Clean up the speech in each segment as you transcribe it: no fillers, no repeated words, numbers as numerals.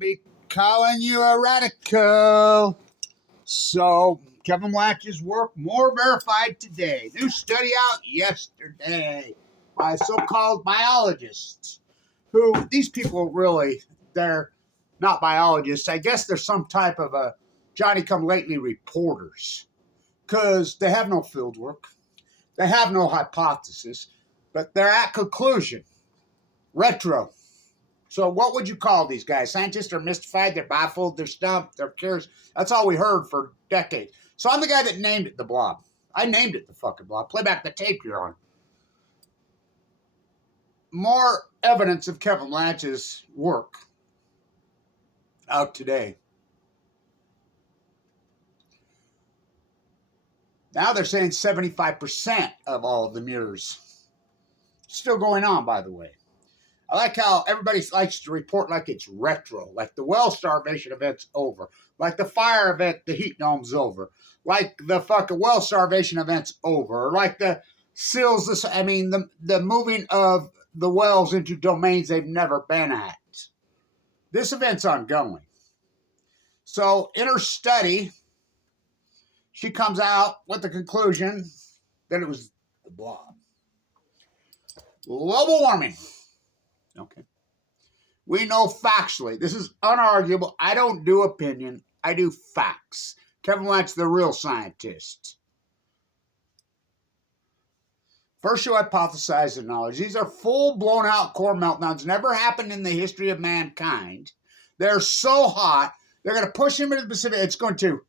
Be calling you a radical. So, Kevin Blanch's work more verified today. New study out yesterday by so-called biologists. Who, these people really, they're not biologists. I guess they're some type of a Johnny-come-lately reporters. Because they have no field work. They have no hypothesis. But they're at conclusion. Retro. So what would you call these guys? Scientists are mystified, they're baffled, they're stumped, they're curious. That's all we heard for decades. So I'm the guy that named it the blob. I named it the fucking blob. Play back the tape you're on. More evidence of Kevin Blanch's work out today. Now they're saying 75% of all of the mirrors. Still going on, by the way. I like how everybody likes to report like it's retro, like the well starvation event's over, like the fire event, the heat dome's over, like the fucking well starvation event's over, like the seals, the moving of the wells into domains they've never been at. This event's ongoing. So in her study, she comes out with the conclusion that it was the blob. Global warming. Okay. We know factually. This is unarguable. I don't do opinion. I do facts. Kevin Blanch, the real scientist. First, you hypothesize the knowledge. These are full blown out core meltdowns. Never happened in the history of mankind. They're so hot. They're going to push him into the Pacific. It's going to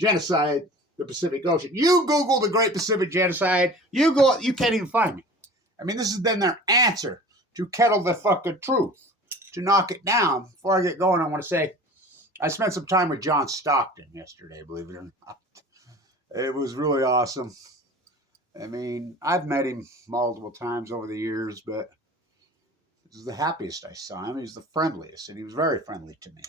genocide the Pacific Ocean. You Google the Great Pacific Genocide. You can't even find me. I mean, this has been their answer to kettle the fucking truth, to knock it down. Before I get going, I want to say I spent some time with John Stockton yesterday, believe it or not. It was really awesome. I mean, I've met him multiple times over the years, but this is the happiest I saw him. He was the friendliest, and he was very friendly to me.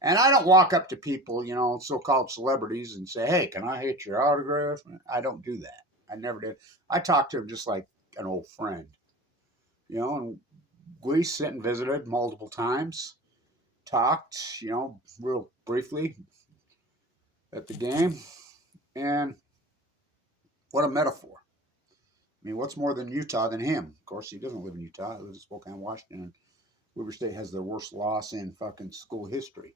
And I don't walk up to people, so-called celebrities and say, hey, can I hit your autograph? I don't do that. I never did. I talk to him just like an old friend. And we sit and visited multiple times. Talked, real briefly at the game. And what a metaphor. I mean, what's more than Utah than him? Of course, he doesn't live in Utah. He lives in Spokane, Washington. And Weber State has their worst loss in fucking school history.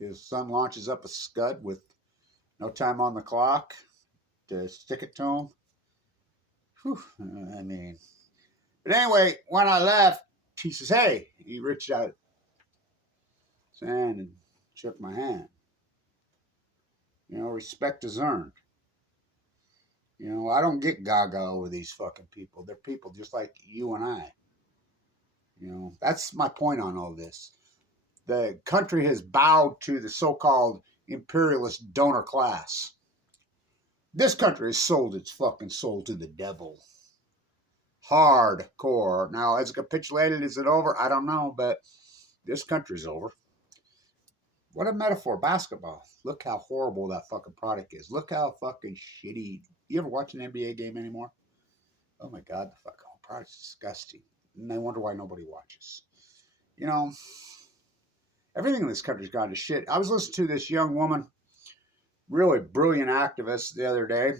His son launches up a scud with no time on the clock to stick it to him. Whew, but anyway, when I left, he says, hey, he reached out his hand and shook my hand. Respect is earned. I don't get gaga over these fucking people. They're people just like you and I. That's my point on all this. The country has bowed to the so-called imperialist donor class. This country has sold its fucking soul to the devil. Hardcore. Now, has it capitulated? Is it over? I don't know, but this country's over. What a metaphor. Basketball. Look how horrible that fucking product is. Look how fucking shitty. You ever watch an NBA game anymore? Oh my God, the fucking whole product's disgusting. And I wonder why nobody watches. Everything in this country's gone to shit. I was listening to this young woman, really brilliant activist the other day,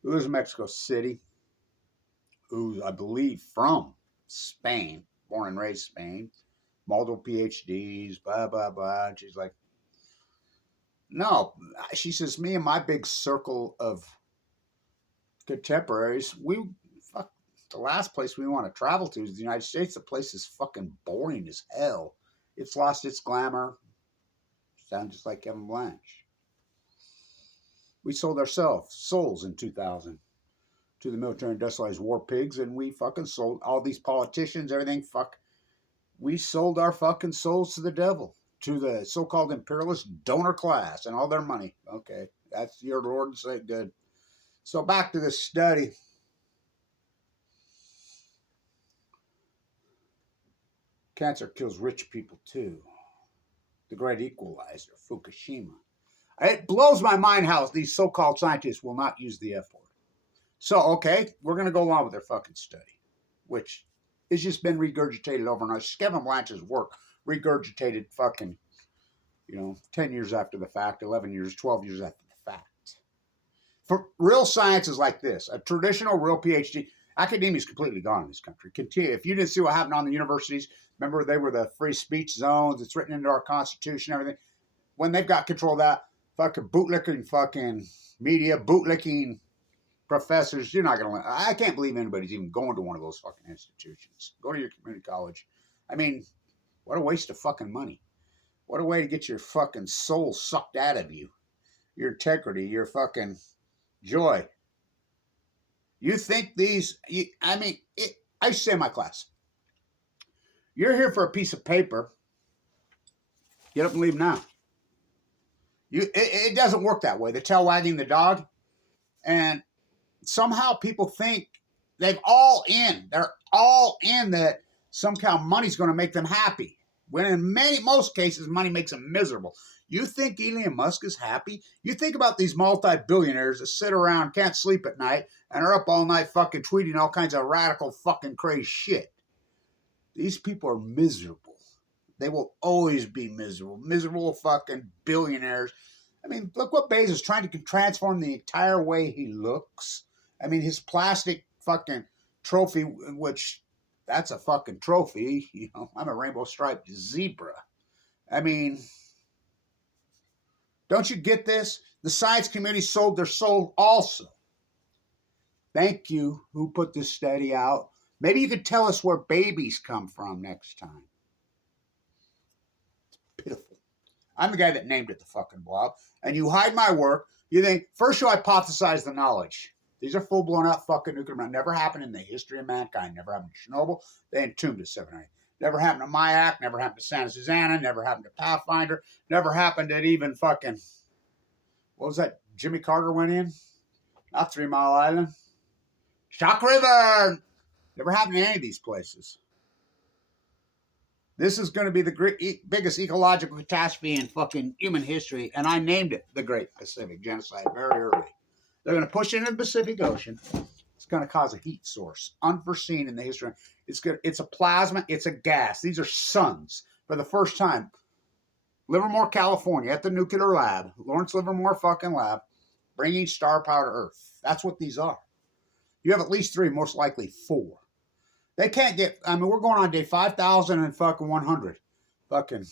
who lives in Mexico City, who's, I believe, from Spain, born and raised Spain, multiple PhDs, blah, blah, blah. And she's like, no. She says, me and my big circle of contemporaries, the last place we want to travel to is the United States. The place is fucking boring as hell. It's lost its glamour. Sounds just like Kevin Blanch. We sold ourselves souls in 2000 to the military industrialized war pigs, and we fucking sold all these politicians, everything. We sold our fucking souls to the devil, to the so-called imperialist donor class and all their money. Okay, that's your Lord and say good. So back to this study. Cancer kills rich people too. The great equalizer, Fukushima. It blows my mind how these so-called scientists will not use the F word. So, okay, we're going to go along with their fucking study, which It's just been regurgitated over and over. Kevin Blanch's work regurgitated fucking, 10 years after the fact, 11 years, 12 years after the fact. For real science is like this. A traditional real PhD, academia is completely gone in this country. Continue. If you didn't see what happened on the universities, remember they were the free speech zones. It's written into our Constitution, everything. When they've got control of that, fucking bootlicking fucking media, bootlicking professors, you're not going to learn. I can't believe anybody's even going to one of those fucking institutions. Go to your community college. I mean, what a waste of fucking money. What a way to get your fucking soul sucked out of you. Your integrity, your fucking joy. You think I used to say in my class, you're here for a piece of paper. Get up and leave now. It doesn't work that way. The tail wagging the dog. And somehow people think they're all in that somehow money's going to make them happy. When in most cases, money makes them miserable. You think Elon Musk is happy? You think about these multi-billionaires that sit around, can't sleep at night, and are up all night fucking tweeting all kinds of radical fucking crazy shit. These people are miserable. They will always be miserable. Miserable fucking billionaires. I mean, look what Bezos is trying to transform the entire way he looks. I mean, his plastic fucking trophy, which that's a fucking trophy. I'm a rainbow striped zebra. I mean, don't you get this? The science community sold their soul also. Thank you, who put this study out. Maybe you could tell us where babies come from next time. It's pitiful. I'm the guy that named it the fucking blob. And you hide my work. You think, first you hypothesize the knowledge. These are full-blown out fucking nuclear meltdowns. Never happened in the history of mankind. Never happened to Chernobyl. They entombed it 7 or 8. Never happened to Mayak. Never happened to Santa Susana. Never happened to Pathfinder. Never happened at even fucking, what was that? Jimmy Carter went in? Not 3 Mile Island. Shock River. Never happened in any of these places. This is going to be the biggest ecological catastrophe in fucking human history, and I named it the Great Pacific Genocide very early. They're going to push it into the Pacific Ocean. It's going to cause a heat source, unforeseen in the history. It's a plasma. It's a gas. These are suns. For the first time, Livermore, California, at the nuclear lab, Lawrence Livermore fucking lab, bringing star power to Earth. That's what these are. You have at least 3, most likely 4. They can't get, we're going on day 5,000 and fucking 100. Fucking,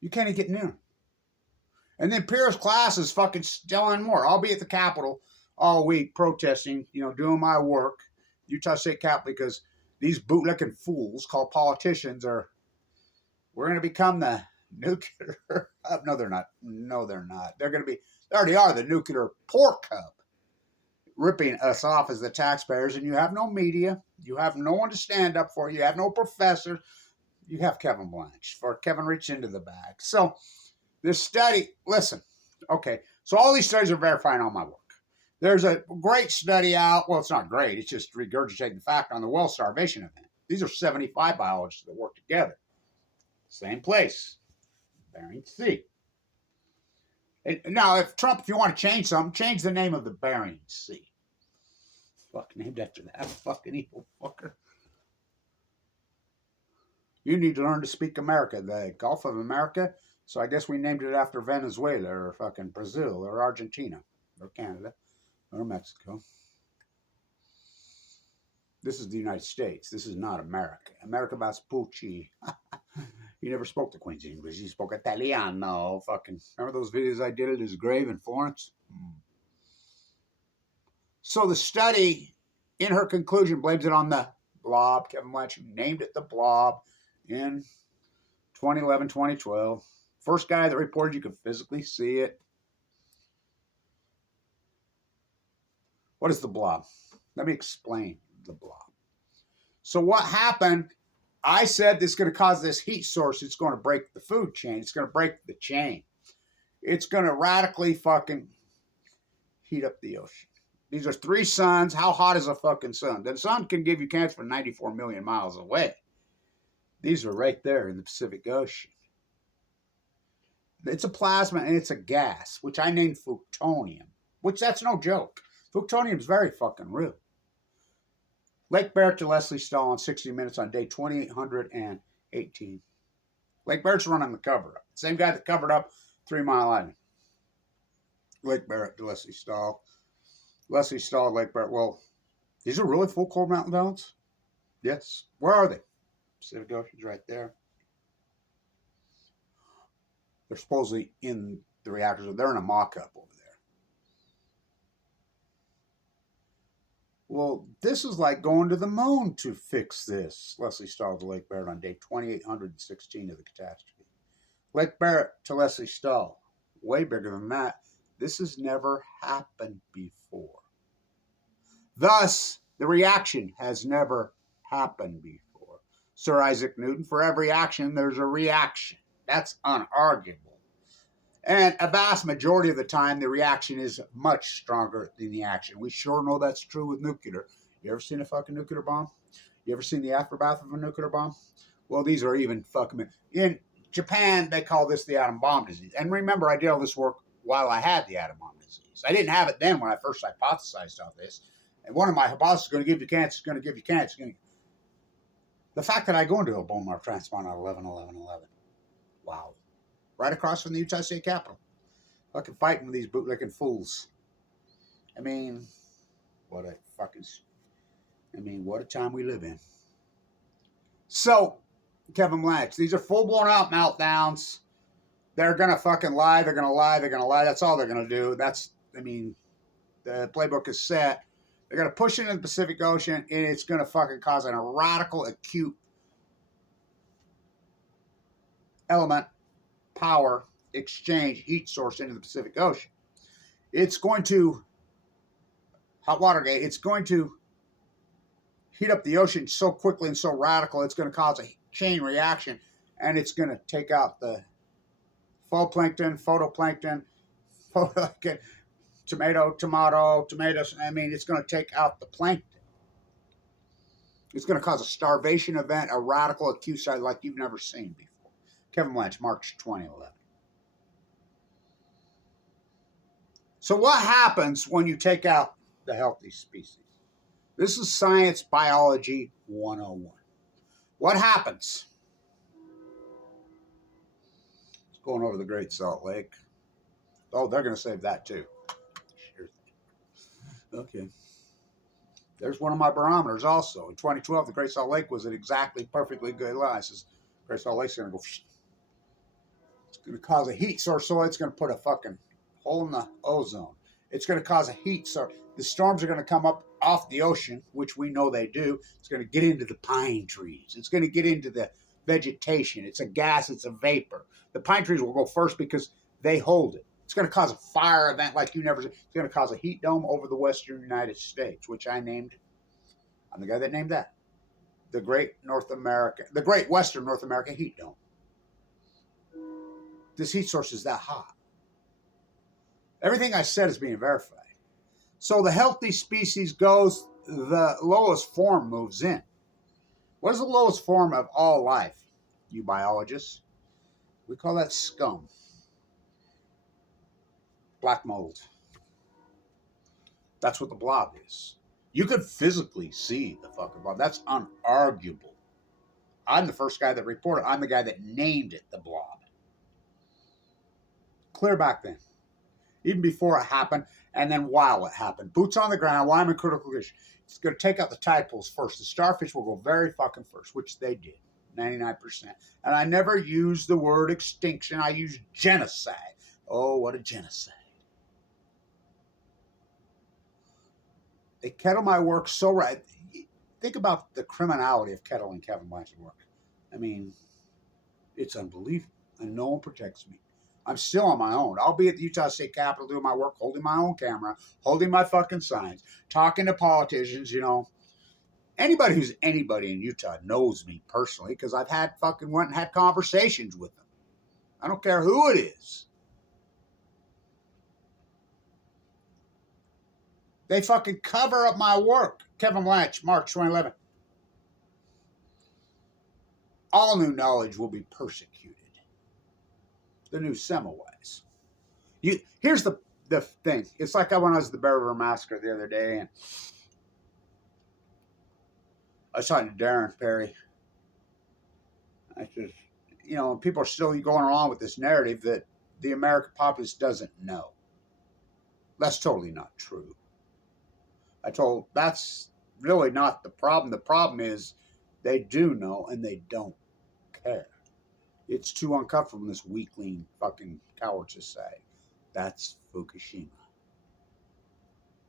you can't even get near them. And then Pierre's class is fucking still in more. I'll be at the Capitol all week protesting, doing my work, Utah State Capitol, because these bootlicking fools called politicians we're going to become the nuclear, no, they're not. No, they're not. They already are the nuclear pork cup, ripping us off as the taxpayers, and you have no media. You have no one to stand up for. You have no professor. You have Kevin Blanch, for Kevin reached into the bag. So this study, listen, okay, so all these studies are verifying all my work. There's a great study out. Well, it's not great. It's just regurgitating the fact on the whale starvation event. These are 75 biologists that work together. Same place, Bering Sea. And now, if you want to change something, change the name of the Bering Sea. Fuck, named after that fucking evil fucker. You need to learn to speak America, the Gulf of America. So I guess we named it after Venezuela or fucking Brazil or Argentina or Canada or Mexico. This is the United States. This is not America. America Vespucci. He never spoke the Queen's English. He spoke Italiano. Fucking, remember those videos I did at his grave in Florence? So the study, in her conclusion, blames it on the BLOB. Kevin Blanch named it the BLOB in 2011, 2012. First guy that reported you could physically see it. What is the BLOB? Let me explain the BLOB. So what happened, I said this is going to cause this heat source. It's going to break the food chain. It's going to break the chain. It's going to radically fucking heat up the ocean. These are 3 suns. How hot is a fucking sun? The sun can give you cancer from 94 million miles away. These are right there in the Pacific Ocean. It's a plasma and it's a gas, which I named plutonium, which that's no joke. Plutonium is very fucking real. Lake Barrett to Leslie Stahl on 60 Minutes on day 2818. Lake Barrett's running the cover-up. Same guy that covered up 3 Mile Island. Lake Barrett to Leslie Stahl. Leslie Stahl, Lake Barrett. Well, these are really full core meltdowns? Yes. Where are they? Pacific Ocean's right there. They're supposedly in the reactors. They're in a mock-up over there. Well, this is like going to the moon to fix this. Leslie Stahl to Lake Barrett on day 2816 of the catastrophe. Lake Barrett to Leslie Stahl. Way bigger than that. This has never happened before. Thus, the reaction has never happened before. Sir Isaac Newton, for every action, there's a reaction. That's unarguable. And a vast majority of the time, the reaction is much stronger than the action. We sure know that's true with nuclear. You ever seen a fucking nuclear bomb? You ever seen the aftermath of a nuclear bomb? Well, these are even fucking... In Japan, they call this the atom bomb disease. And remember, I did all this work while I had the atom bomb disease. I didn't have it then when I first hypothesized all this. And one of my hypotheses is going to give you cancer, it's going to give you cancer. The fact that I go into a bone marrow transplant on 11/11/11. Wow. Right across from the Utah State Capitol. Fucking fighting with these bootlicking fools. I mean, what a time we live in. So, Kevin Blanch, these are full-blown out meltdowns. They're going to fucking lie, they're going to lie, they're going to lie. That's all they're going to do. The playbook is set. They're going to push it into the Pacific Ocean, and it's going to fucking cause a radical, acute element power exchange heat source into the Pacific Ocean. It's going to, hot water gate, it's going to heat up the ocean so quickly and so radical, it's going to cause a chain reaction, and it's going to take out the photoplankton, tomatoes. I mean, it's going to take out the plankton. It's going to cause a starvation event, a radical acute side like you've never seen before. Kevin Blanch, March 2011. So what happens when you take out the healthy species? This is Science Biology 101. What happens? It's going over the Great Salt Lake. Oh, they're going to save that too. Sure. Okay. There's one of my barometers also. In 2012, the Great Salt Lake was at exactly perfectly good line. Says Great Salt Lake's going to go. It's going to cause a heat source, so it's going to put a fucking hole in the ozone. It's going to cause a heat source. The storms are going to come up off the ocean, which we know they do. It's going to get into the pine trees. It's going to get into the vegetation. It's a gas. It's a vapor. The pine trees will go first because they hold it. It's going to cause a fire event like you never. It's going to cause a heat dome over the western United States, which I named. I'm the guy that named that. The Great Western North America Heat Dome. This heat source is that hot. Everything I said is being verified. So the healthy species goes, the lowest form moves in. What is the lowest form of all life, you biologists? We call that scum. Black mold. That's what the blob is. You could physically see the fucking blob. That's unarguable. I'm the first guy that reported. I'm the guy that named it the blob. Clear back then. Even before it happened, and then while it happened. Boots on the ground, while I'm in critical condition. It's going to take out the tide pools first. The starfish will go very fucking first, which they did, 99%. And I never used the word extinction. I used genocide. Oh, what a genocide. They kettle my work so right. Think about the criminality of Kettle and Kevin Blanch's work. I mean, it's unbelievable, and no one protects me. I'm still on my own. I'll be at the Utah State Capitol doing my work, holding my own camera, holding my fucking signs, talking to politicians, you know. Anybody who's anybody in Utah knows me personally because I've went and had conversations with them. I don't care who it is. They fucking cover up my work. Kevin Blanch, March 2011. All new knowledge will be persecuted. The new Semawise. Here's the thing. It's like when I was at the Bear River Massacre the other day, and was talking to Darren Perry. I said, you know, people are still going along with this narrative that the American populace doesn't know. That's totally not true. I told, that's really not the problem. The problem is they do know and they don't care. It's too uncomfortable in this weakling fucking coward society. That's Fukushima.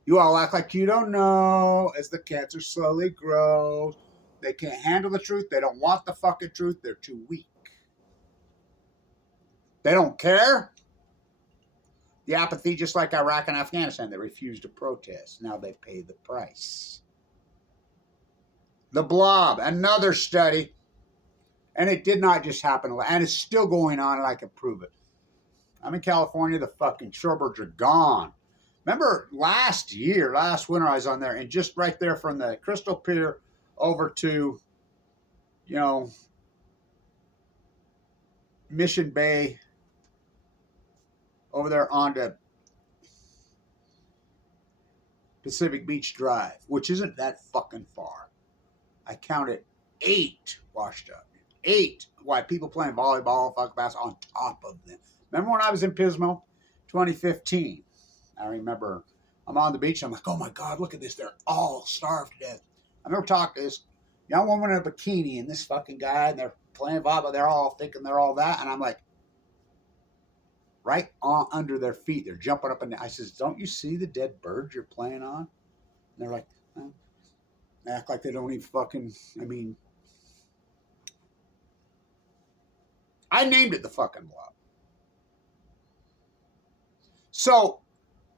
You all act like you don't know as the cancer slowly grows. They can't handle the truth. They don't want the fucking truth. They're too weak. They don't care. The apathy, just like Iraq and Afghanistan, they refused to protest. Now they pay the price. The BLOB, another study. And it did not just happen. And it's still going on, and I can prove it. I'm in California. The fucking shorebirds are gone. Remember last winter, I was on there, and just right there from the Crystal Pier over to, you know, Mission Bay, over there onto Pacific Beach Drive, which isn't that fucking far. I counted 8 washed up. 8. Why, people playing volleyball, fuck basketball on top of them. Remember when I was in Pismo, 2015? I remember I'm on the beach. I'm like, oh my God, look at this. They're all starved to death. I remember talking to this young woman in a bikini and this fucking guy, and they're playing volleyball. They're all thinking they're all that. And I'm like, right on under their feet. They're jumping up and I says, don't you see the dead birds you're playing on? And they're like, they act like they don't even fucking, I mean, I named it the fucking BLOB. So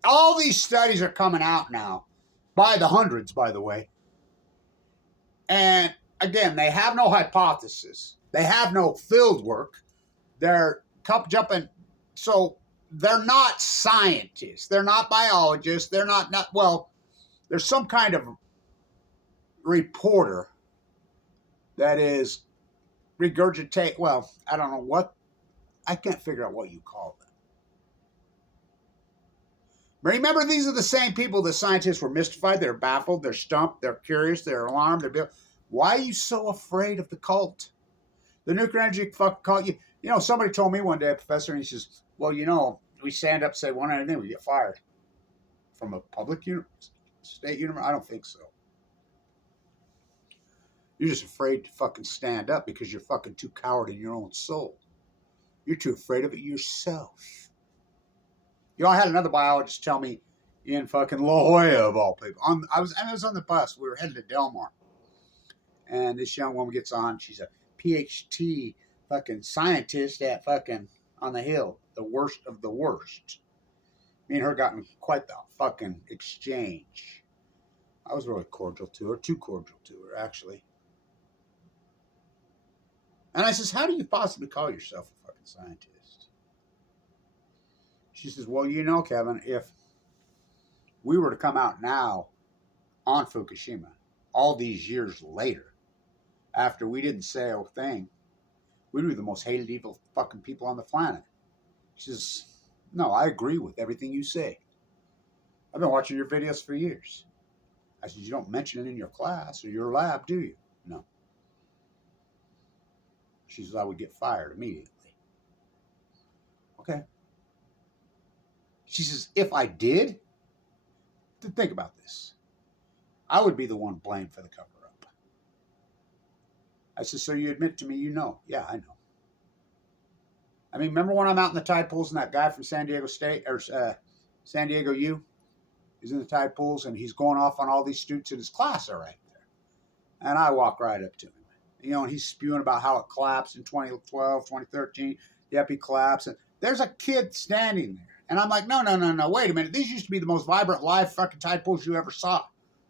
all these studies are coming out now by the hundreds, by the way. And again, they have no hypothesis. They have no field work. They're jumping. So they're not scientists. They're not biologists. They're not, well, there's some kind of reporter that is regurgitate. Well, I don't know what. I can't figure out what you call them. Remember, these are the same people that scientists were mystified. They're baffled. They're stumped. They're curious. They're alarmed. Why are you so afraid of the cult? The nuclear energy fucking cult. You know, somebody told me one day, a professor, and he says, well, you know, we stand up and say one anything, we get fired. From a public state university? I don't think so. You're just afraid to fucking stand up because you're fucking too coward in your own soul. You're too afraid of it yourself. You know, I had another biologist tell me in fucking La Jolla, of all people. I was on the bus. We were headed to Del Mar. And this young woman gets on. She's a PhD fucking scientist at fucking on the Hill. The worst of the worst. Me and her got in quite the fucking exchange. I was really cordial to her. Too cordial to her, actually. And I says, how do you possibly call yourself a fucking scientist? She says, well, you know, Kevin, if we were to come out now on Fukushima, all these years later, after we didn't say a thing, we'd be the most hated evil fucking people on the planet. She says, no, I agree with everything you say. I've been watching your videos for years. I said, you don't mention it in your class or your lab, do you? No. She says, I would get fired immediately. Okay. She says, if I did, then think about this. I would be the one blamed for the cover-up. I said, so you admit to me you know? Yeah, I know. I mean, remember when I'm out in the tide pools and that guy from San Diego State, or San Diego U, is in the tide pools and he's going off on all these students in his class are right there. And I walk right up to him. You know, and he's spewing about how it collapsed in 2012, 2013. Yep, he collapsed. And there's a kid standing there. And I'm like, no, wait a minute. These used to be the most vibrant live fucking tide pools you ever saw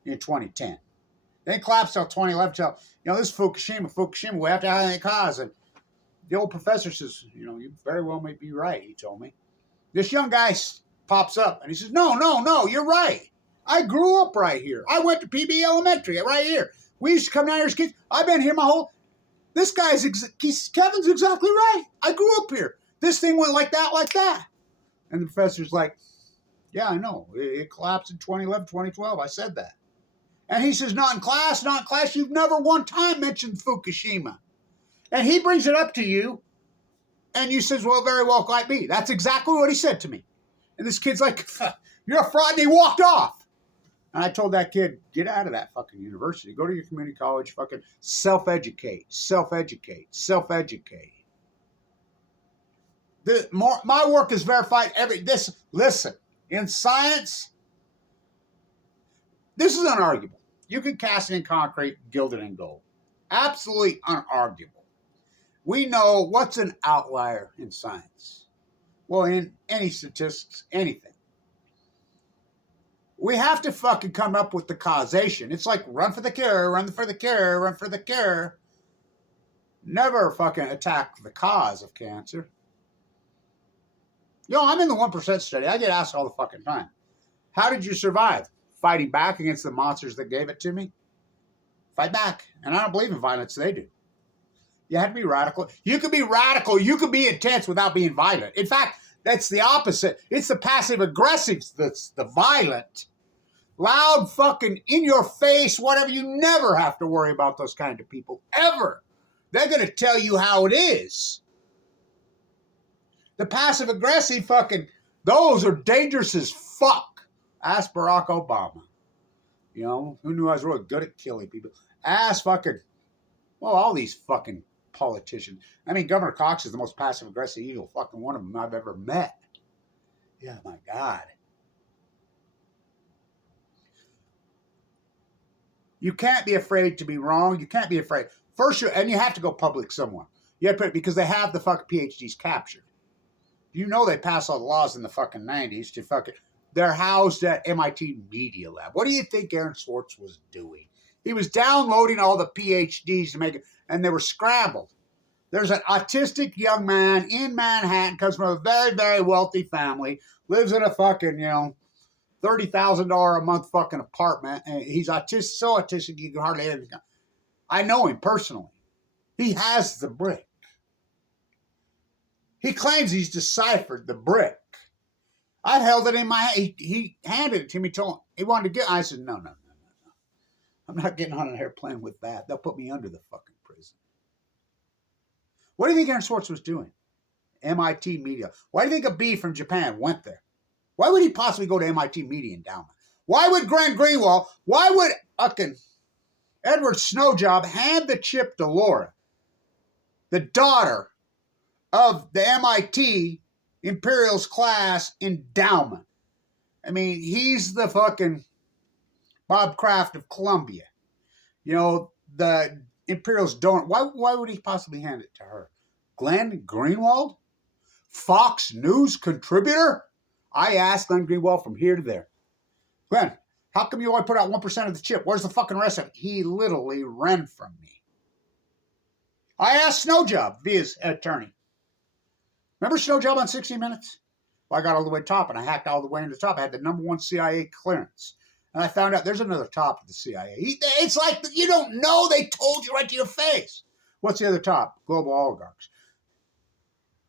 in 2010. They didn't collapse till 2011 till, you know, this is Fukushima, we have to have any cause. And the old professor says, you know, you very well may be right, he told me. This young guy pops up and he says, no, you're right. I grew up right here. I went to PB Elementary right here. We used to come down here as kids. I've been here my whole... This guy's... Kevin's exactly right. I grew up here. This thing went like that. And the professor's like, yeah, I know. It collapsed in 2011, 2012. I said that. And he says, not in class, not in class. You've never one time mentioned Fukushima. And he brings it up to you, and you says, well, very well might be. That's exactly what he said to me. And this kid's like, you're a fraud, and he walked off. And I told that kid, get out of that fucking university. Go to your community college, fucking self-educate, self-educate, self-educate. My work is verified listen, in science, this is unarguable. You can cast it in concrete, gild it in gold. Absolutely unarguable. We know what's an outlier in science. Well, in any statistics, anything. We have to fucking come up with the causation. It's like run for the cure, run for the cure, run for the cure. Never fucking attack the cause of cancer. Yo, I'm in the 1% study. I get asked all the fucking time. How did you survive? Fighting back against the monsters that gave it to me? Fight back. And I don't believe in violence. They do. You have to be radical. You can be radical. You can be intense without being violent. In fact, that's the opposite. It's the passive aggressive that's the violent. Loud fucking in your face, whatever. You never have to worry about those kind of people. Ever. They're going to tell you how it is. The passive aggressive fucking, those are dangerous as fuck. Ask Barack Obama. You know, who knew I was really good at killing people? Ask fucking, well, all these fucking politicians. I mean, Governor Cox is the most passive aggressive evil fucking one of them I've ever met. Yeah, my God. You can't be afraid to be wrong. You can't be afraid. First, and you have to go public somewhere. You have to, because they have the fucking PhDs captured. You know they passed all the laws in the fucking 90s to fucking, they're housed at MIT Media Lab. What do you think Aaron Swartz was doing? He was downloading all the PhDs to make it, and they were scrambled. There's an autistic young man in Manhattan, comes from a very, very wealthy family, lives in a fucking, $30,000 a month fucking apartment, and he's autistic, so autistic you can hardly anything. I know him personally. He has the brick. He claims he's deciphered the brick. I held it in my hand. He handed it to me, told him he wanted to get it. I said, no. I'm not getting on an airplane with that. They'll put me under the fucking prison. What do you think Aaron Swartz was doing? MIT Media. Why do you think a bee from Japan went there? Why would he possibly go to MIT Media Endowment? Why would Grant Greenwald, why would fucking Edward Snowjob hand the chip to Laura, the daughter of the MIT Imperial's class endowment? I mean, he's the fucking Bob Kraft of Columbia. The Imperial's donor. Why would he possibly hand it to her? Glenn Greenwald? Fox News contributor? I asked Glenn Greenwald from here to there. Glenn, how come you only put out 1% of the chip? Where's the fucking rest of it? He literally ran from me. I asked Snowjob via his attorney. Remember Snowjob on 60 Minutes? Well, I got all the way to the top, and I hacked all the way into the top. I had the #1 CIA clearance. And I found out there's another top of the CIA. It's like you don't know. They told you right to your face. What's the other top? Global oligarchs.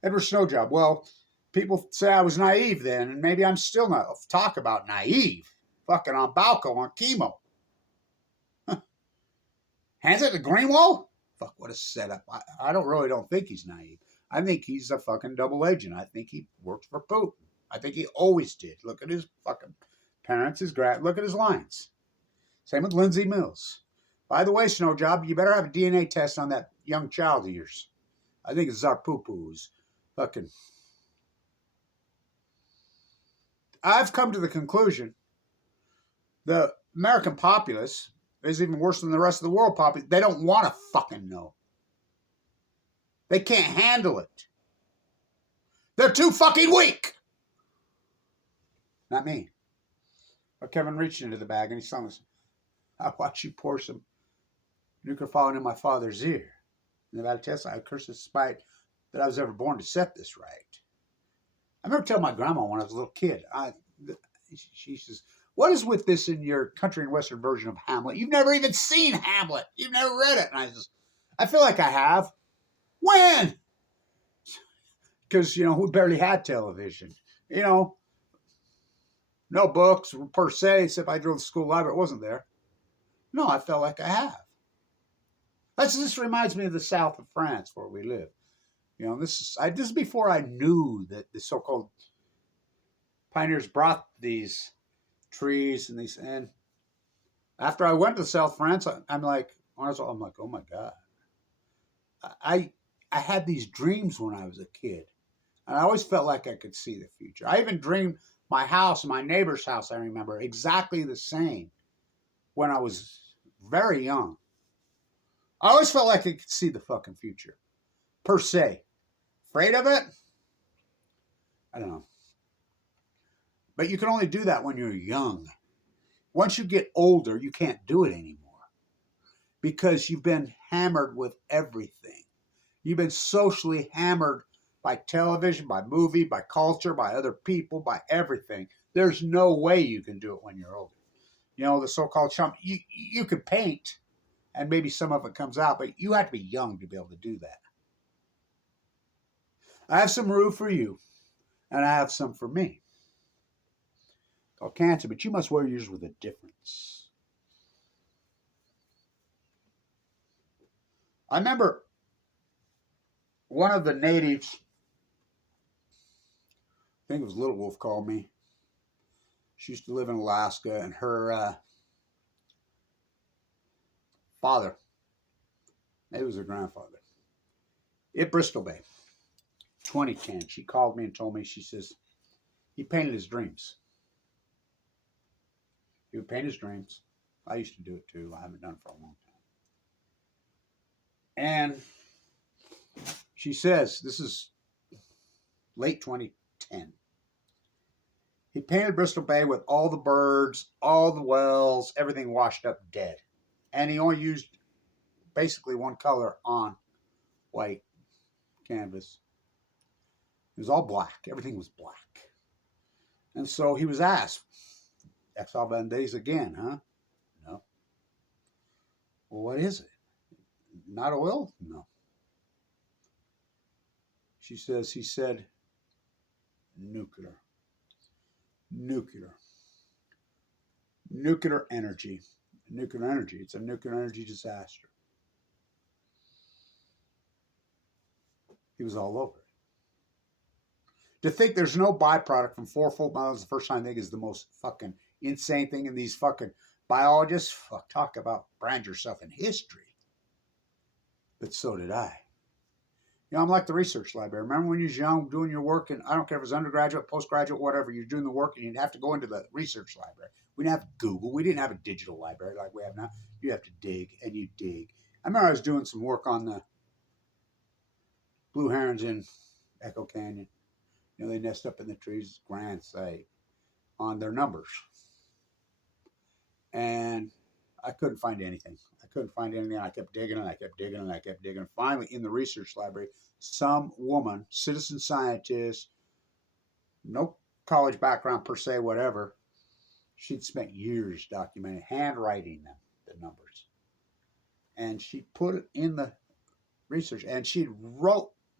Edward Snowjob. Well, people say I was naive then, and maybe I'm still not. Talk about naive. Fucking on Balco, on chemo. Hands it to Greenwald? Fuck, what a setup. I don't think he's naive. I think he's a fucking double agent. I think he worked for Putin. I think he always did. Look at his fucking parents, look at his lines. Same with Lindsay Mills. By the way, Snowjob, you better have a DNA test on that young child of yours. I think it's Zarpupoo's fucking. I've come to the conclusion the American populace is even worse than the rest of the world populace. They don't want to fucking know. They can't handle it. They're too fucking weak. Not me. But Kevin reached into the bag and he saw us. I watched you pour some nuclear falling in my father's ear. And about a test, I cursed the spite that I was ever born to set this right. I remember telling my grandma when I was a little kid, she says, what is with this in your country and western version of Hamlet? You've never even seen Hamlet. You've never read it. And I says, I feel like I have. When? Because, we barely had television. No books per se, except I drove the school library. It wasn't there. No, I felt like I have. This reminds me of the south of France where we live. You know, this is before I knew that the so-called pioneers brought these trees and these. And after I went to South France, I'm like, oh my God. I had these dreams when I was a kid. And I always felt like I could see the future. I even dreamed my house, my neighbor's house, I remember, exactly the same when I was very young. I always felt like I could see the fucking future, per se. Afraid of it? I don't know. But you can only do that when you're young. Once you get older, you can't do it anymore because you've been hammered with everything. You've been socially hammered by television, by movie, by culture, by other people, by everything. There's no way you can do it when you're older. You know, the so-called chump, you could paint and maybe some of it comes out, but you have to be young to be able to do that. I have some rue for you, and I have some for me. Called cancer, but you must wear yours with a difference. I remember one of the natives, I think it was Little Wolf, called me. She used to live in Alaska, and her father, maybe it was her grandfather, at Bristol Bay, 2010. She called me and told me, she says, he painted his dreams. He would paint his dreams. I used to do it too. I haven't done it for a long time. And she says, this is late 2010. He painted Bristol Bay with all the birds, all the wells, everything washed up dead. And he only used basically one color on white canvas. It was all black. Everything was black. And so he was asked, Exile Bandays again, huh? No. Well, what is it? Not oil? No. He said, nuclear. Nuclear energy. Nuclear energy. It's a nuclear energy disaster. He was all over it. To think there's no byproduct from 4 full miles the first time, I think, is the most fucking insane thing. And these fucking biologists talk about brand yourself in history. But so did I. You know, I'm like the research library. Remember when you was young doing your work, and I don't care if it was undergraduate, postgraduate, whatever, you're doing the work and you'd have to go into the research library. We didn't have Google. We didn't have a digital library like we have now. You have to dig and you dig. I remember I was doing some work on the blue herons in Echo Canyon. You know, they nest up in the trees, grand sight, on their numbers. And I couldn't find anything. I kept digging and I kept digging and I kept digging. Finally, in the research library, some woman, citizen scientist, no college background per se, whatever, she'd spent years documenting, handwriting them, the numbers. And she put it in the research, and she'd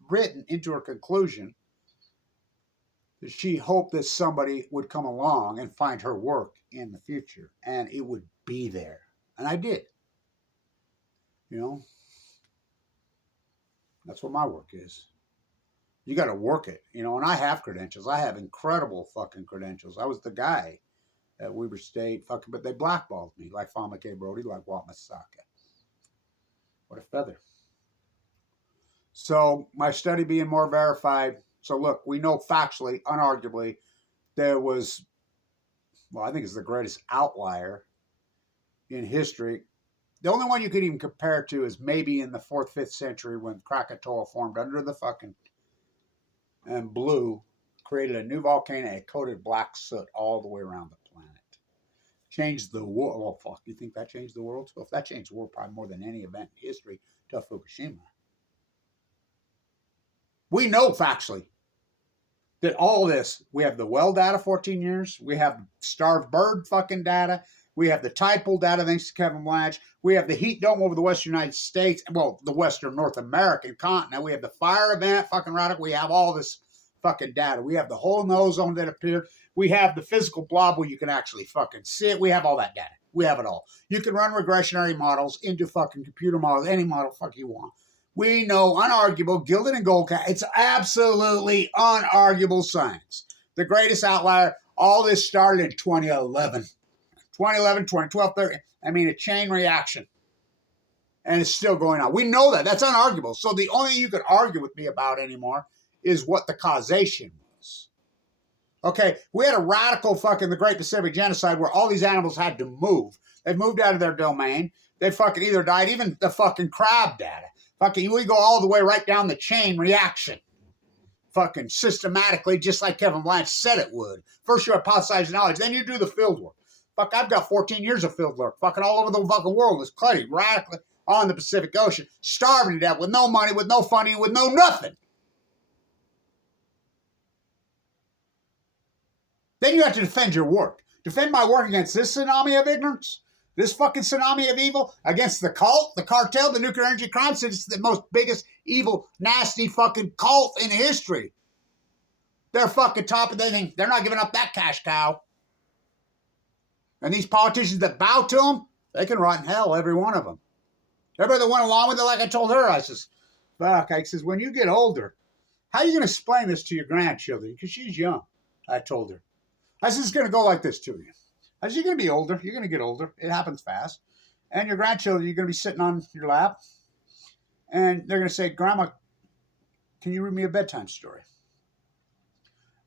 written into her conclusion that she hoped that somebody would come along and find her work in the future, and it would be there. And I did. You know, that's what my work is. You got to work it, you know, and I have credentials. I have incredible fucking credentials. I was the guy at Weber State, fucking, but they blackballed me, like Fama K. Brody, like Walt Masaka. What a feather. So my study being more verified. So look, we know factually, unarguably, there was, well, I think it's the greatest outlier in history. The only one you could even compare to is maybe in the 4th, 5th century when Krakatoa formed under the fucking and blew, created a new volcano and coated black soot all the way around the planet. Changed the world. Oh, fuck. You think that changed the world? So if that changed the world probably more than any event in history, to Fukushima. We know factually that all this, we have the well data, 14 years. We have starved bird fucking data. We have the tide pool data, thanks to Kevin Blanch. We have the heat dome over the western United States, well, the western North American continent. We have the fire event, fucking radical. We have all this fucking data. We have the hole in the ozone that appeared. We have the physical blob where you can actually fucking see it. We have all that data. We have it all. You can run regressionary models into fucking computer models, any model fuck you want. We know, unarguable, gilded and gold cat. It's absolutely unarguable science. The greatest outlier, all this started in 2011. 2011, 2012, 30. I mean, a chain reaction. And it's still going on. We know that. That's unarguable. So the only thing you could argue with me about anymore is what the causation was. Okay, we had a radical fucking the Great Pacific Genocide where all these animals had to move. They've moved out of their domain. They fucking either died, even the fucking crab data. Fucking, we go all the way right down the chain reaction. Fucking systematically, just like Kevin Blanch said it would. First you hypothesize knowledge, then you do the field work. Fuck, I've got 14 years of field work. Fucking all over the fucking world. It's cutting radically on the Pacific Ocean. Starving to death with no money, with no funding, with no nothing. Then you have to defend your work. Defend my work against this tsunami of ignorance, this fucking tsunami of evil, against the cult, the cartel, the nuclear energy crime syndicate. It's the most biggest, evil, nasty fucking cult in history. They're fucking top of anything. They're not giving up that cash cow. And these politicians that bow to them, they can rot in hell, every one of them. Everybody that went along with it, like I told her, I says, fuck, I says, when you get older, how are you going to explain this to your grandchildren? Because she's young, I told her. I said, it's going to go like this to you. I said, you're going to be older. You're going to get older. It happens fast. And your grandchildren, you're going to be sitting on your lap. And they're going to say, Grandma, can you read me a bedtime story?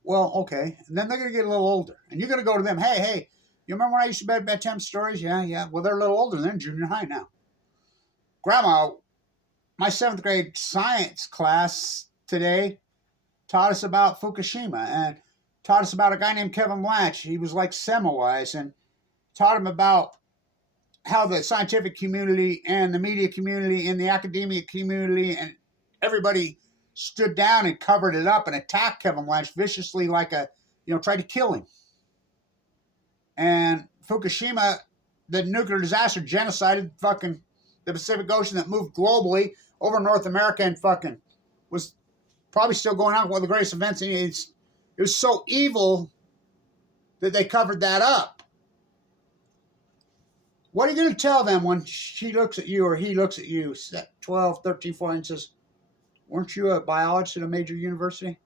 Well, okay. And then they're going to get a little older. And you're going to go to them, hey, you remember when I used to read bedtime stories? Yeah. Well, they're a little older. They're in junior high now. Grandma, my 7th grade science class today taught us about Fukushima and taught us about a guy named Kevin Blanch. He was like Semmelweis and taught him about how the scientific community and the media community and the academia community and everybody stood down and covered it up and attacked Kevin Blanch viciously like tried to kill him. And Fukushima, the nuclear disaster, genocided fucking the Pacific Ocean that moved globally over North America and fucking was probably still going on. One of the greatest events. It was so evil that they covered that up. What are you going to tell them when she looks at you or he looks at you, 12, 13, 14, and says, weren't you a biologist at a major university?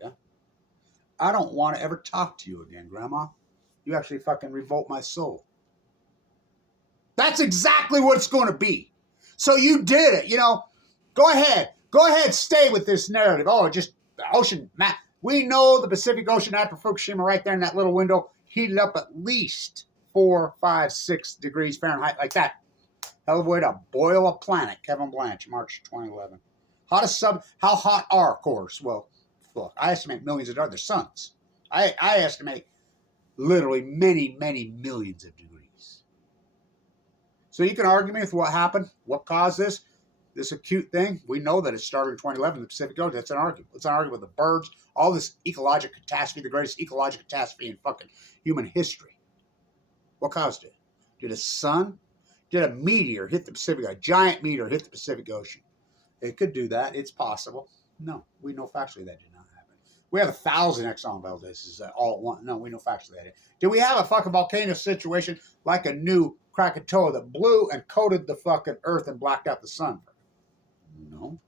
Yeah. I don't want to ever talk to you again, Grandma. You actually fucking revolt my soul. That's exactly what it's going to be. So you did it, Go ahead, stay with this narrative. Oh, just the ocean map. We know the Pacific Ocean after Fukushima right there in that little window heated up at least 4, 5, 6 degrees Fahrenheit like that. Hell of a way to boil a planet. Kevin Blanch, March 2011. How hot are cores? Well, look, I estimate millions of other suns. I estimate literally many, many millions of degrees. So you can argue me with what happened, what caused this acute thing. We know that it started in 2011 in the Pacific Ocean. That's unarguable. It's unarguable with the birds, all this ecological catastrophe, the greatest ecological catastrophe in fucking human history. What caused it? Did a meteor hit the Pacific, a giant meteor hit the Pacific Ocean? It could do that. It's possible. No, we know factually that did not happen. We have 1,000 Exxon Valdez's all at once. No, we know factually that did we have a fucking volcano situation like a new Krakatoa that blew and coated the fucking earth and blacked out the sun? No.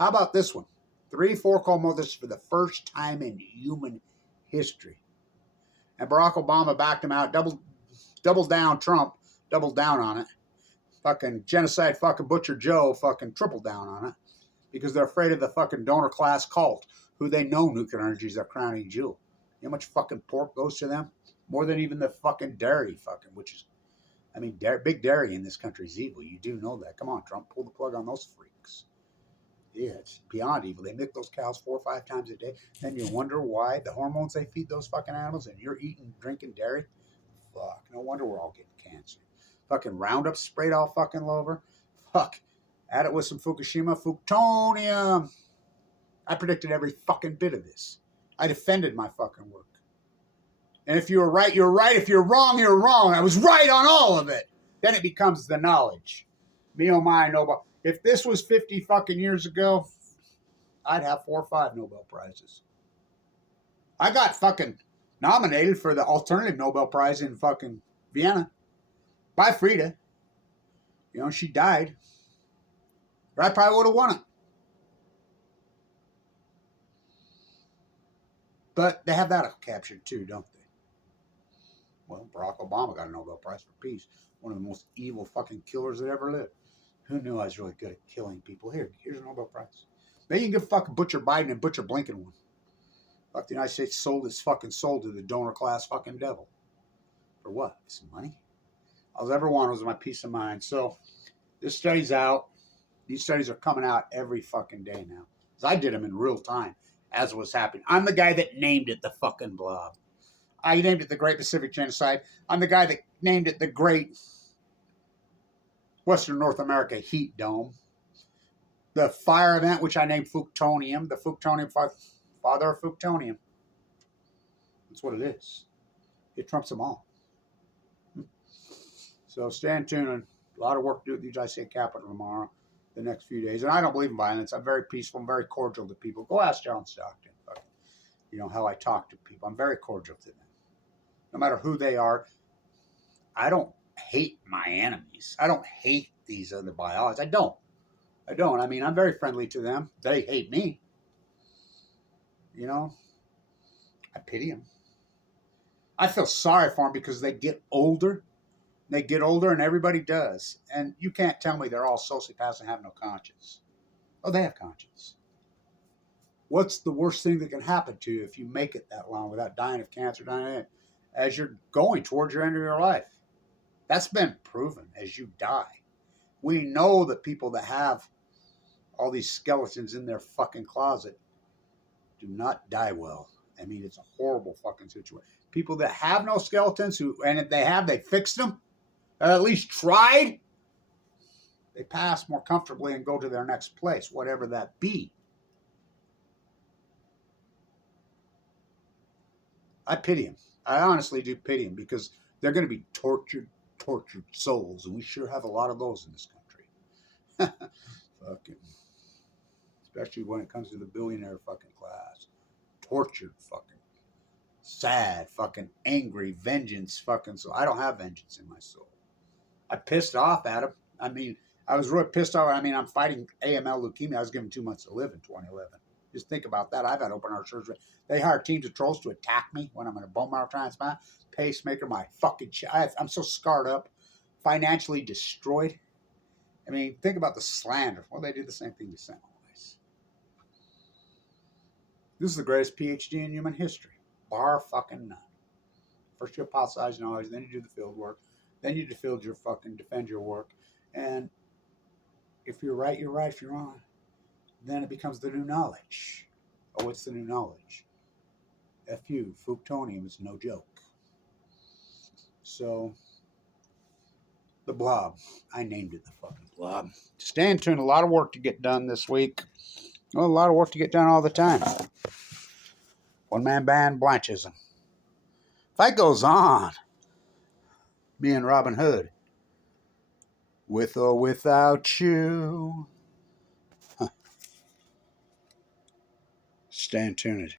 How about this one? 3 4-kilometers for the first time in human history. And Barack Obama backed him out, doubled down Trump, doubled down on it. Fucking genocide fucking Butcher Joe fucking tripled down on it because they're afraid of the fucking donor class cult who they know nuclear energy is their crowning jewel. You know how much fucking pork goes to them? More than even the fucking dairy fucking, which is, big dairy in this country is evil. You do know that. Come on, Trump, pull the plug on those freaks. Yeah, it's beyond evil. They milk those cows 4 or 5 times a day. Then you wonder why the hormones they feed those fucking animals and you're eating, drinking dairy. Fuck, no wonder we're all getting cancer. Fucking Roundup sprayed all fucking over. Fuck, add it with some Fukushima, Fuktonium. I predicted every fucking bit of this. I defended my fucking work. And if you're right, you're right. If you're wrong, you're wrong. I was right on all of it. Then it becomes the knowledge. Me, oh my, Nobel. If this was 50 fucking years ago, I'd have 4 or 5 Nobel Prizes. I got fucking nominated for the alternative Nobel Prize in fucking Vienna by Frida. You know, she died. But I probably would have won it. But they have that captured too, don't they? Well, Barack Obama got a Nobel Prize for Peace. One of the most evil fucking killers that ever lived. Who knew I was really good at killing people? Here's a Nobel Prize. Maybe you can give fucking Butcher Biden and Butcher Blinken one. Fuck, the United States sold its fucking soul to the donor class fucking devil. For what? Some money? All I ever wanted was my peace of mind. So, this study's out. These studies are coming out every fucking day now. Because I did them in real time as it was happening. I'm the guy that named it the fucking blob. I named it the Great Pacific Genocide. I'm the guy that named it the Great Western North America Heat Dome. The fire event, which I named Fuktonium. The Fuktonium, father of Fuktonium. That's what it is. It trumps them all. So stay tuned. A lot of work to do at the United States Capitol tomorrow, the next few days. And I don't believe in violence. I'm very peaceful. I'm very cordial to people. Go ask John Stockton. You know, how I talk to people. I'm very cordial to them. No matter who they are. I don't hate my enemies. I don't hate these other biologists. I don't. I mean, I'm very friendly to them. They hate me. You know, I pity them. I feel sorry for them because they get older. They get older, and everybody does. And you can't tell me they're all sociopaths and have no conscience. Oh, they have conscience. What's the worst thing that can happen to you if you make it that long without dying of cancer, as you're going towards your end of your life? That's been proven as you die. We know that people that have all these skeletons in their fucking closet do not die well. I mean, it's a horrible fucking situation. People that have no skeletons, and if they have, they fixed them, or at least tried, they pass more comfortably and go to their next place, whatever that be. I pity them. I honestly do pity them because they're going to be tortured souls, and we sure have a lot of those in this country. Fucking, especially when it comes to the billionaire fucking class. Tortured fucking, sad fucking, angry, vengeance fucking soul. I don't have vengeance in my soul. I pissed off at him. I mean, I was really pissed off. I mean, I'm fighting AML leukemia. I was given 2 months to live in 2011. Just think about that. I've had open heart surgery. They hired teams of trolls to attack me when I'm in a bone marrow transplant. Pacemaker, my fucking I'm so scarred up, financially destroyed. I mean, think about the slander. Well, they did the same thing to Semmelweis. This is the greatest PhD in human history, bar fucking none. First you hypothesize knowledge, then you do the field work, then you defend your work, and if you're right, you're right. If you're wrong, then it becomes the new knowledge. Oh, it's the new knowledge. Fuktonium is no joke. So, the blob. I named it the fucking blob. Stay tuned. A lot of work to get done this week. Well, a lot of work to get done all the time. One-man band, Blanchism. Fight goes on. Me and Robin Hood. With or without you. Stay tuned.